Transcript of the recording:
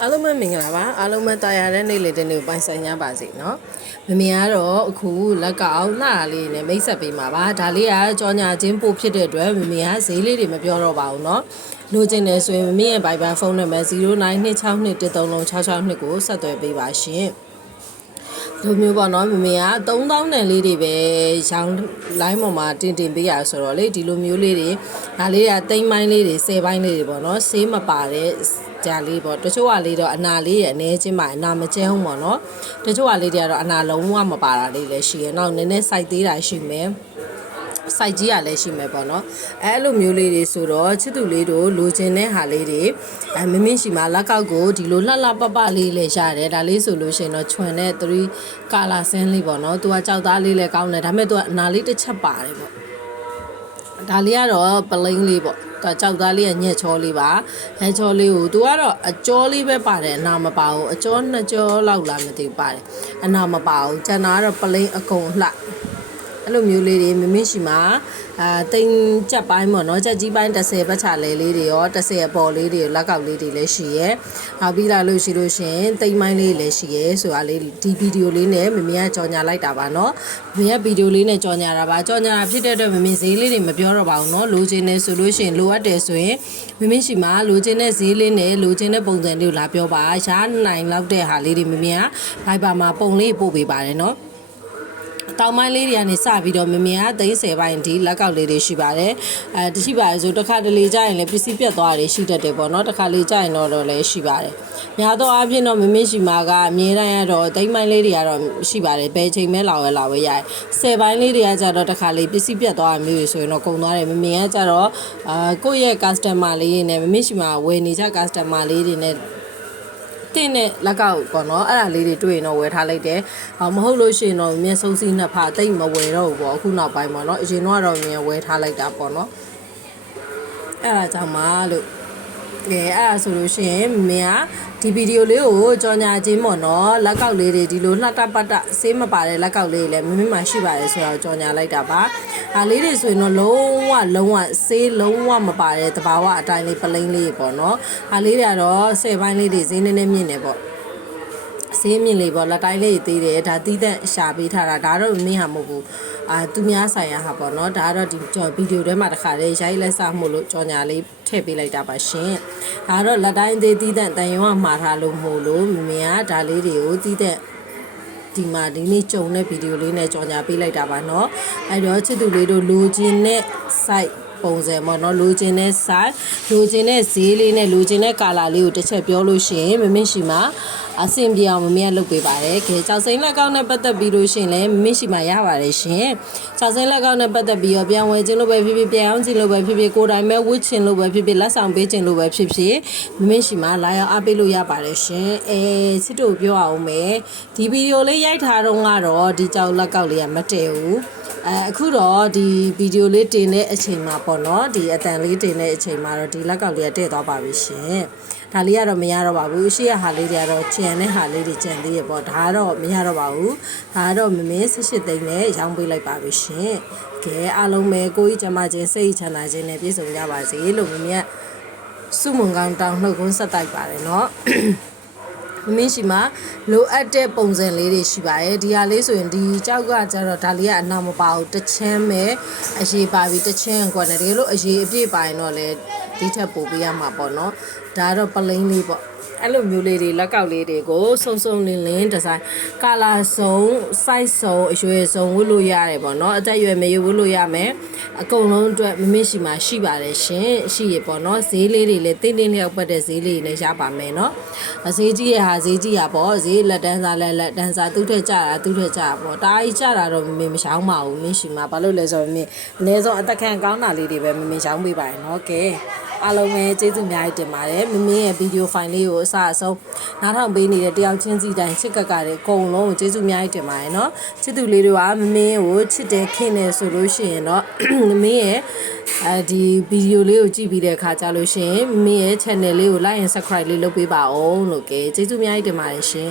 အားလုံးပဲမင်္ဂလာပါအားလုံးပဲတာယာတဲ့နေ့လေးတစ်နေ့ကိုပိုင်ဆိုင်ရပါစေเนาะမမေကတော့အခုလက်ကောက်လှတာလေးနဲ့မိတ်ဆက်ပေးမှာပါဒါလေးကကြောညာချင်းပို့ဖြစ်တဲ့အတွက်မမေကဈေးလေးတွေမပြောတော့ပါဘူးเนาะလိုချင်တယ်ဆိုရင်မမေရဲ့ Viber ဖုန်းနံပါတ်0926213662ကိုဆက်သွယ်ပေးပါရှင်လိုမျိုးပေါ့နော်မမေက3000တန်လေးတွေပဲရောင်းလိုင်းပေါ်မှာတင်တင်ပေးရဆိုတော့လေဒီလိုမျိုးလေးတွေဒါလေးကတိမ်ပိုင်းလေးတွေ10ပိုင်းလေးတွေပေါ့နော်ဆေးမပါတဲ့ ကြာလေးပေါ့တချို့ကလေးတော့အနာလေးရဲ့အနေချင်းမှအနာမကျန်းဘူးပေါ့နော်တချို့ကလေးတွေကတော့အနာလုံးဝမပါတာလေးလည်းရှိရဲ့နောက်နည်းနည်းစိုက်သေးတာရှိမယ်စိုက်ကြီးရလည်းရှိမယ်ပေါ့နော်အဲအဲ့လိုမျိုးလေးတွေဆိုတော့ချစ်သူလေးတို့လိုချင်တဲ့ဟာလေးတွေအဲမမင်းရှိမှာလက်ကောက်ကိုဒီလိုလှလှပပလေးလည်းရတယ်ဒါလေးဆိုလို့ရှိရင်တော့ချွန်တဲ့3ကာလာဆင်းလေးပေါ့နော်သူကကြောက်သားလေးလည်းကောင်းတယ်ဒါပေမဲ့သူကအနာလေးတစ်ချက်ပါတယ်ပေါ့ ဒါလေးကတော့ပလိန်လေးပေါ့တော့ကြောက်သားလေးကညက်ချောလေးပါဟဲချောလေးကိုသူကတော့အကျော်လေးပဲပါတယ်အနာမပါဘူးအကျော်နှစ်ကျော်လောက်လာမသိဘူးပါတယ်အနာမပါဘူးကျန်တာကတော့ပလိန်အကုန်လှ အဲ့လိုမျိုးလေးတွေမမင်းရှိမှာအာတိန်ကြက်ပိုင်းပေါ့နော်ကြက်ကြီးပိုင်း30ပတ်ချလဲလေးတွေရော30အပေါ်လေးတွေလက်ကောက်လေးတွေလည်းရှိရဲနောက်ပြီးလာလို့ရှိလို့ရှင်တိန်ပိုင်းလေးလည်းရှိရဲဆိုတာလေးဒီဗီဒီယိုလေးနဲ့မမင်းကကြော်ညာလိုက်တာပါနော်မမင်းကဗီဒီယိုလေးနဲ့ကြော်ညာတာပါကြော်ညာတာဖြစ်တဲ့အတွက်မမင်းဈေးလေးတွေမပြောတော့ပါဘူးနော်လိုချင်နေဆိုလို့ရှင်လိုအပ်တယ်ဆိုရင်မမင်းရှိမှာလိုချင်တဲ့ဈေးလေးနဲ့လိုချင်တဲ့ပုံစံလေးကိုလာပြောပါရှားနိုင်လောက်တဲ့ဟာလေးတွေမမင်းကဘိုက်ပါမှာပုံလေးပို့ပေးပါတယ်နော် တောင်ပိုင်းလေးတွေကနေစပြီးတော့မမင်ကသိန်း10ပိုင်းဒီလက်ကောက်လေးတွေရှိပါတယ်အဲတရှိပါတယ်ဆိုတစ်ခါတလေကြာရင်လည်းပစ္စည်းပြတ်သွားတာတွေရှိတတ်တယ်ပေါ့နော်တစ်ခါလေကြာရင်တော့လည်းရှိပါတယ်များသောအားဖြင့်တော့မမင်ရှိမှာကအမြဲတမ်းရတော့သိန်းပိုင်းလေးတွေကတော့ရှိပါတယ်ဘယ်ချိန်မဲလာဝဲလာဝဲရ10ပိုင်းလေးတွေကကြတော့တစ်ခါလေပစ္စည်းပြတ်သွားတာမျိုးတွေဆိုရင်တော့ကုန်သွားတယ်မမင်ကကြတော့အာကိုယ့်ရဲ့ customer လေးတွေနဲ့မမင်ရှိမှာဝယ်နေကြ customer လေးတွေနဲ့ တင်းနဲ့လက်ကောက်ပေါ့နော်အဲ့ဒါလေးတွေတွေ့ရင်တော့ဝယ်ထားလိုက်တယ်။ဟောမဟုတ်လို့ရှိရင်တော့မျက်စုံစီးနှစ်ဖာတိတ်မဝယ်တော့ဘူးပေါ့အခုနောက်ပိုင်းပေါ့နော်အရင်တော့မြင်ဝယ်ထားလိုက်တာပေါ့နော်။အဲ့ဒါကြောင့်မလို့ ကဲအဲ့ဒါဆိုလို့ရှိရင်မင်းကဒီဗီဒီယိုလေးကိုကြော်ညာချင်းပေါ့နော်လက်ကောက်လေးတွေဒီလိုလှတပတ်တဆေးမပါတဲ့လက်ကောက်လေးတွေလည်းမင်းမင်းမှရှိပါတယ်ဆိုတော့ကြော်ညာလိုက်တာပါအားလေးတွေဆိုရင်တော့လုံးဝလုံးဝဆေးလုံးဝမပါတဲ့တဘာဝအတိုင်းလေးပလိန်လေးပေါ့နော်အားလေးတွေကတော့ဆယ်ပိုင်းလေးတွေဈေးနည်းနည်းမြင့်နေပေါ့ဈေးမြင့်လေးပေါ့လက်တိုင်းလေးသေးတယ်ဒါတီးတဲ့ရှာပေးထားတာဒါတော့မင်းဟာမဟုတ်ဘူး အာသူများဆိုင်ရဟာပေါ့နော်ဒါကတော့ဒီကြော်ဗီဒီယိုထဲမှာတစ်ခါလေးရိုက်လက်စမှုလို့ကြော်ညာလေးထည့်ပေးလိုက်တာပါရှင်ဒါကတော့လက်တိုင်းသေးတီးတဲ့တန်ရုံကမှာထားလို့မို့လို့မမင်းကဒါလေးတွေကိုတီးတဲ့ဒီမှာဒီနေ့ကြုံတဲ့ဗီဒီယိုလေးနဲ့ကြော်ညာပေးလိုက်တာပါเนาะအဲ့တော့ချစ်သူလေးတို့လိုချင်တဲ့ site ပုံစံပေါ့နော်လိုချင်တဲ့ size လိုချင်တဲ့ဈေးလေးနဲ့လိုချင်တဲ့ color လေးကိုတစ်ချက်ပြောလို့ရှိရင်မမင်းရှိမှာအဆင်ပြေအောင်မမင်းကလုပ်ပေးပါတယ်။ခဲကြောက်စိမ့်လက်ကောက်နဲ့ပတ်သက်ပြီးလို့ရှိရင်လည်းမမင်းရှိမှာရပါတယ်ရှင်။ကြောက်စိမ့်လက်ကောက်နဲ့ပတ်သက်ပြီးတော့ပြန်ဝယ်ခြင်းလို့ပဲဖြစ်ဖြစ်ပြန်အောင်ခြင်းလို့ပဲဖြစ်ဖြစ်ကိုယ်တိုင်ပဲဝတ်ခြင်းလို့ပဲဖြစ်ဖြစ်လက်ဆောင်ပေးခြင်းလို့ပဲဖြစ်ဖြစ်မမင်းရှိမှာလာရောက်အားပေးလို့ရပါတယ်ရှင်။အဲစစ်တို့ပြောအောင်မယ်။ဒီဗီဒီယိုလေးရိုက်ထားတော့ကတော့ဒီကြောက်လက်ကောက်လေးကမတည့်ဘူး။ အဲအခုတော့ဒီဗီဒီယိုလေးတင်တဲ့အချိန်မှာပေါ့နော်ဒီအတန်လေးတင်တဲ့အချိန်မှာတော့ဒီလက်ကောက်လေးကတည့်သွားပါပြီရှင်ဒါလေးကတော့မရတော့ပါဘူးရှေ့ကဟာလေးတွေကတော့ကြံတဲ့ဟာလေးတွေကြံသေးရပေါ့ဒါကတော့မရတော့ပါဘူးဒါကတော့မမင်း18သိန်းနဲ့ရောင်းပေးလိုက်ပါပြီရှင်ကဲအားလုံးပဲကိုကြီးကျမချင်းစိတ်ချမ်းသာခြင်းနဲ့ပြည့်စုံကြပါစေလို့မမင်းကစုမုံကောင်းတောင်းနှုတ်ခွန်းဆက်တိုက်ပါတယ်เนาะ မင်းရှိမှာလိုအပ်တဲ့ပုံစံလေးတွေရှိပါတယ်ဒီဟာလေးဆိုရင်ဒီကြောက်ကကျတော့ဒါလေးကအနောက်မပါဘူးတစ်ချမ်းပဲအရေးပါပြီတစ်ချမ်းကွာတယ်ဒီလိုအရေးအပြည့်ပါရင်တော့လေဒီထက်ပိုပေးရမှာပေါ့နော်ဒါကတော့ပလိန်လေးပေါ့ အဲ့လိုမျိုးလေးတွေလက်ကောက်လေးတွေကိုစုံစုံလင်းလင်းဒီဇိုင်းကာလာစုံ size စုံအရွယ်စုံဝတ်လို့ရတယ်ပေါ့နော်အသက်အရွယ်မရွယ်ဝတ်လို့ရမယ်အကုန်လုံးအတွက်မမစ်ရှိမှရှိပါတယ်ရှင်ရှိရပေါ့နော်ဈေးလေးတွေလည်းတင်းတင်းလျောက်ပတ်တဲ့ဈေးလေးတွေလည်းရပါမယ်နော်ဈေးကြီးရဲ့ဟာဈေးကြီးရပေါ့ဈေးလက်တန်းစားလက်လက်တန်းစားသူ့ထက်ကြတာသူ့ထက်ကြတာပေါ့တားကြီးကြတာတော့မမမရှောင်းပါဘူးမင်းရှိမှဘာလို့လဲဆိုတော့မင်းအနည်းဆုံးအသက်ခံကောင်းတာလေးတွေပဲမမရှောင်းပေးပါရင်နော်ကဲ အားလုံးပဲကျေးဇူးအများကြီးတင်ပါတယ်မမင်းရဲ့ဗီဒီယိုဖိုင်လေးကိုအစအဆုံးနားထောင်ပေးနေတဲ့တယောက်ချင်းစီတိုင်းချစ်ကက်ကတွေအကုန်လုံးကိုကျေးဇူးအများကြီးတင်ပါတယ်နော်ချစ်သူလေးတွေကမမင်းကိုချစ်တယ်ခင်တယ်ဆိုလို့ရှိရင်တော့မမင်းရဲ့အဲဒီဗီဒီယိုလေးကိုကြည့်ပြီးတဲ့အခါကျလို့ရှိရင်မမင်းရဲ့ channel လေးကို like and subscribe လေးလုပ်ပေးပါအောင်လို့ကဲကျေးဇူးအများကြီးတင်ပါတယ်ရှင်